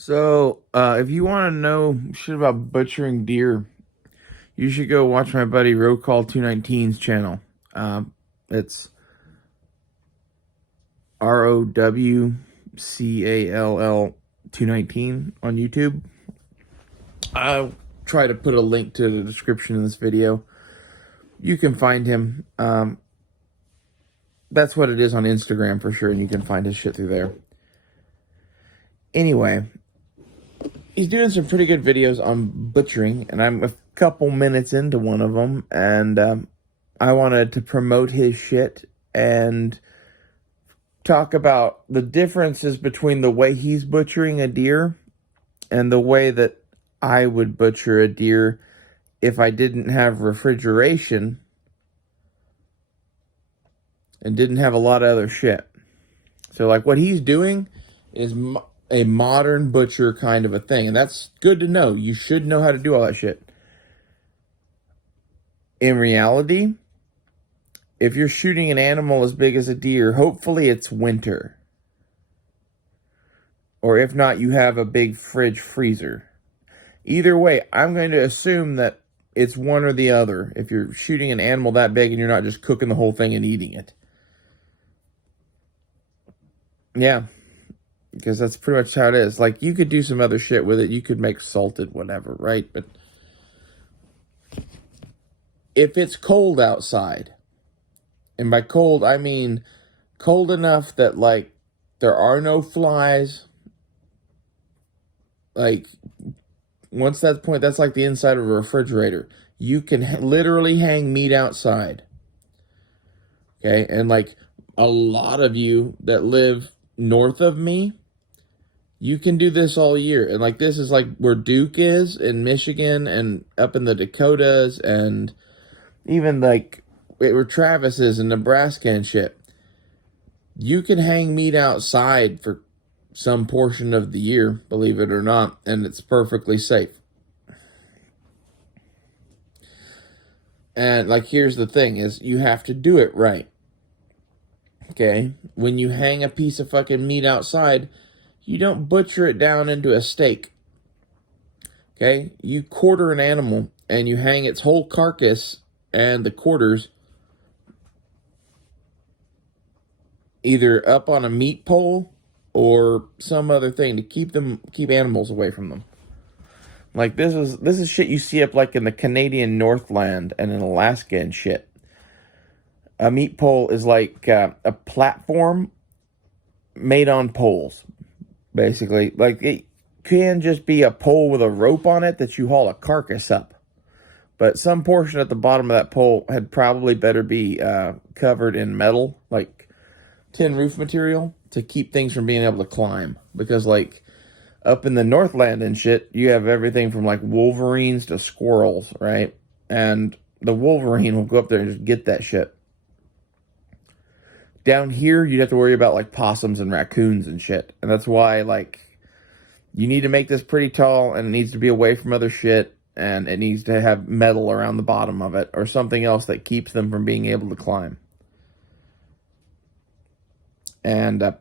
If you want to know shit about butchering deer, you should go watch my buddy Rowcall219's channel. It's ROWCALL 219 on YouTube. I'll try to put a link to the description in this video. You can find him. That's what it is on Instagram for sure, and you can find his shit through there. Anyway, he's doing some pretty good videos on butchering, and I'm a couple minutes into one of them, and I wanted to promote his shit and talk about the differences between the way he's butchering a deer and the way that I would butcher a deer if I didn't have refrigeration and didn't have a lot of other shit. So, like, what he's doing is a modern butcher kind of a thing, and that's good to know. You should know how to do all that shit. In reality, if you're shooting an animal as big as a deer, hopefully it's winter. Or if not, you have a big fridge freezer. Either way, I'm going to assume that it's one or the other if you're shooting an animal that big and you're not just cooking the whole thing and eating it. Yeah, because that's pretty much how it is. Like, you could do some other shit with it. You could make salted whatever, right? But if it's cold outside, and by cold, I mean cold enough that, like, there are no flies. Like, once that point, that's like the inside of a refrigerator. You can literally hang meat outside. Okay? And, like, a lot of you that live north of me, you can do this all year. And, like, this is, like, where Duke is in Michigan and up in the Dakotas and even, like, where Travis is in Nebraska and shit. You can hang meat outside for some portion of the year, believe it or not, and it's perfectly safe. And, like, here's the thing is you have to do it right. Okay? When you hang a piece of fucking meat outside, you don't butcher it down into a steak. Okay? You quarter an animal and you hang its whole carcass and the quarters either up on a meat pole or some other thing to keep animals away from them. Like, this is shit you see up like in the Canadian Northland and in Alaska and shit. A meat pole is like a platform made on poles, basically. Like, it can just be a pole with a rope on it that you haul a carcass up. But some portion at the bottom of that pole had probably better be covered in metal, like tin roof material, to keep things from being able to climb. Because, like, up in the Northland and shit, you have everything from, like, wolverines to squirrels, right? And the wolverine will go up there and just get that shit. Down here, you'd have to worry about, like, possums and raccoons and shit. And that's why, like, you need to make this pretty tall, and it needs to be away from other shit, and it needs to have metal around the bottom of it, or something else that keeps them from being able to climb. And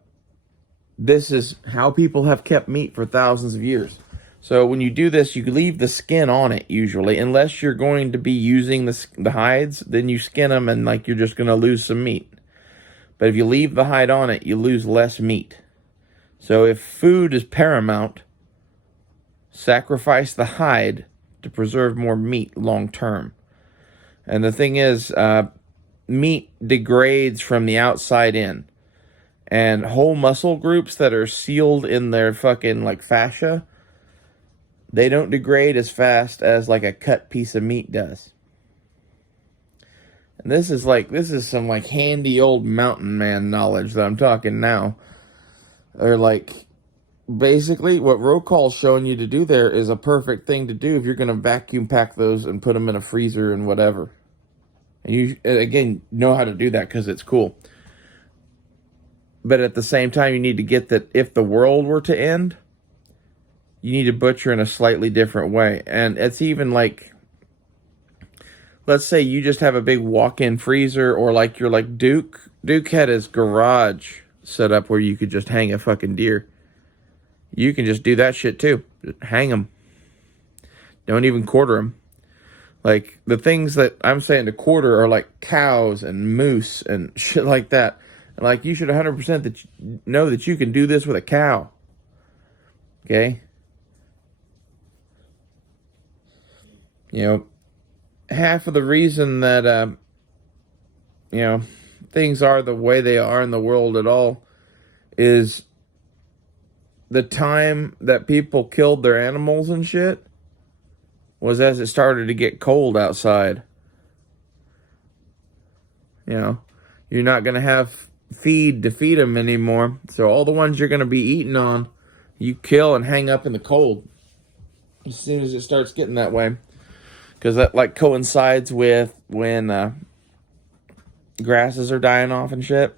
this is how people have kept meat for thousands of years. So when you do this, you leave the skin on it, usually. Unless you're going to be using the hides, then you skin them, and, like, you're just going to lose some meat. But if you leave the hide on it, you lose less meat. So if food is paramount, sacrifice the hide to preserve more meat long term. And the thing is, meat degrades from the outside in. And whole muscle groups that are sealed in their fucking, like, fascia, they don't degrade as fast as, like, a cut piece of meat does. And this is some, like, handy old mountain man knowledge that I'm talking now. Or, like, basically what Rowcall's showing you to do there is a perfect thing to do if you're going to vacuum pack those and put them in a freezer and whatever. And you, again, know how to do that because it's cool. But at the same time, you need to get that if the world were to end, you need to butcher in a slightly different way. And it's even like, let's say you just have a big walk-in freezer, or like you're like Duke. Duke had his garage set up where you could just hang a fucking deer. You can just do that shit too. Just hang them. Don't even quarter them. Like, the things that I'm saying to quarter are like cows and moose and shit like that. And like, you should 100% know that you can do this with a cow. Okay? You know, half of the reason that, you know, things are the way they are in the world at all is the time that people killed their animals and shit was as it started to get cold outside. You know, you're not going to have feed to feed them anymore. So all the ones you're going to be eating on, you kill and hang up in the cold as soon as it starts getting that way. Because that like coincides with when grasses are dying off and shit.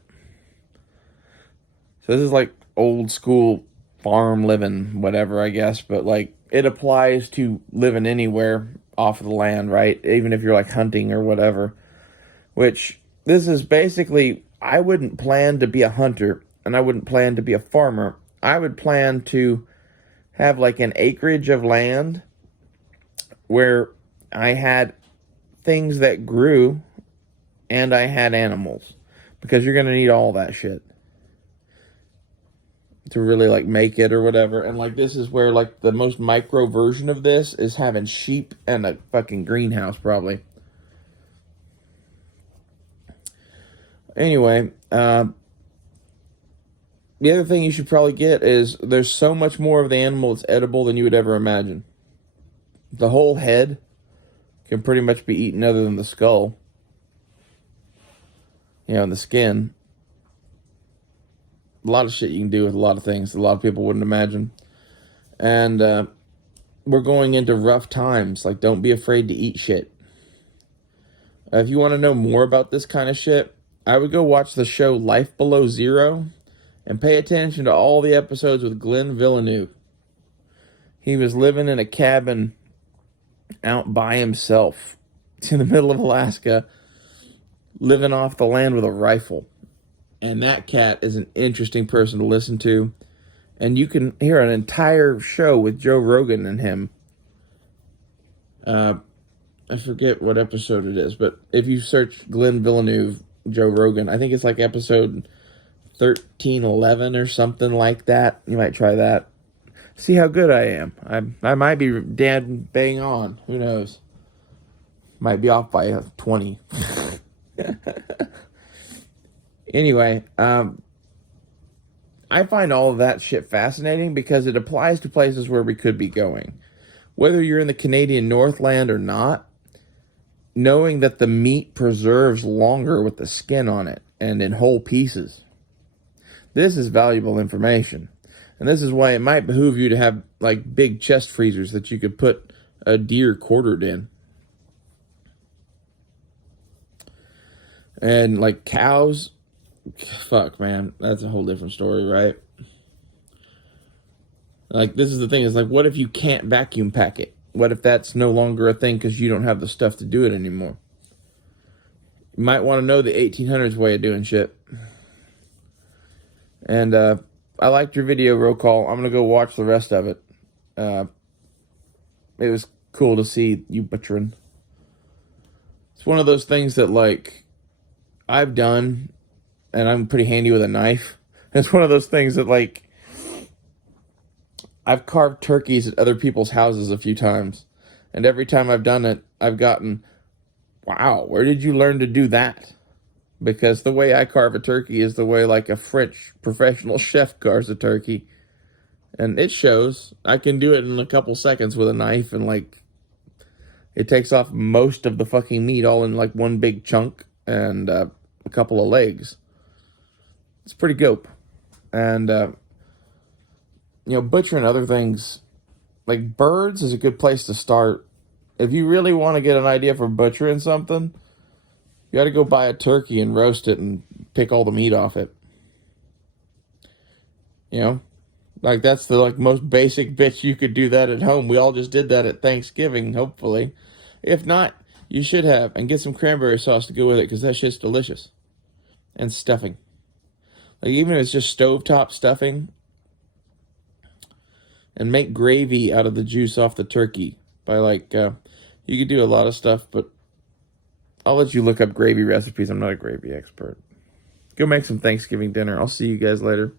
So this is like old school farm living, whatever, I guess. But like, it applies to living anywhere off of the land, right? Even if you're like hunting or whatever. Which, this is basically, I wouldn't plan to be a hunter. And I wouldn't plan to be a farmer. I would plan to have like an acreage of land where I had things that grew and I had animals. Because you're going to need all that shit to really like make it or whatever. And like, this is where like the most micro version of this is having sheep and a fucking greenhouse probably. Anyway, the other thing you should probably get is there's so much more of the animal that's edible than you would ever imagine. The whole head can pretty much be eaten other than the skull. You know, and the skin. A lot of shit you can do with a lot of things a lot of people wouldn't imagine. And we're going into rough times. Like, don't be afraid to eat shit. If you want to know more about this kind of shit, I would go watch the show Life Below Zero and pay attention to all the episodes with Glenn Villeneuve. He was living in a cabin out by himself in the middle of Alaska, living off the land with a rifle. And that cat is an interesting person to listen to. And you can hear an entire show with Joe Rogan and him. I forget what episode it is, but if you search Glenn Villeneuve, Joe Rogan, I think it's like episode 1311 or something like that. You might try that. See how good I am. I might be dead bang on. Who knows? Might be off by 20. Anyway, I find all of that shit fascinating because it applies to places where we could be going. Whether you're in the Canadian Northland or not, knowing that the meat preserves longer with the skin on it and in whole pieces. This is valuable information. And this is why it might behoove you to have like big chest freezers that you could put a deer quartered in. And like cows, fuck, man, that's a whole different story, right? Like, this is the thing, is like, what if you can't vacuum pack it? What if that's no longer a thing because you don't have the stuff to do it anymore? You might want to know the 1800s way of doing shit. And I liked your video, Rowcall. I'm going to go watch the rest of it. It was cool to see you butchering. It's one of those things that, like, I've done, and I'm pretty handy with a knife. It's one of those things that, like, I've carved turkeys at other people's houses a few times. And every time I've done it, I've gotten, wow, where did you learn to do that? Because the way I carve a turkey is the way, like, a French professional chef carves a turkey. And it shows. I can do it in a couple seconds with a knife, and, like, it takes off most of the fucking meat all in, like, one big chunk and a couple of legs. It's pretty dope. And, you know, butchering other things, like birds is a good place to start. If you really want to get an idea for butchering something, you got to go buy a turkey and roast it and pick all the meat off it. You know, like, that's the like most basic bitch you could do that at home. We all just did that at Thanksgiving, hopefully. If not, you should have, and get some cranberry sauce to go with it, because that shit's delicious. And stuffing. Like, even if it's just stovetop stuffing, and make gravy out of the juice off the turkey. By like, you could do a lot of stuff, but I'll let you look up gravy recipes. I'm not a gravy expert. Go make some Thanksgiving dinner. I'll see you guys later.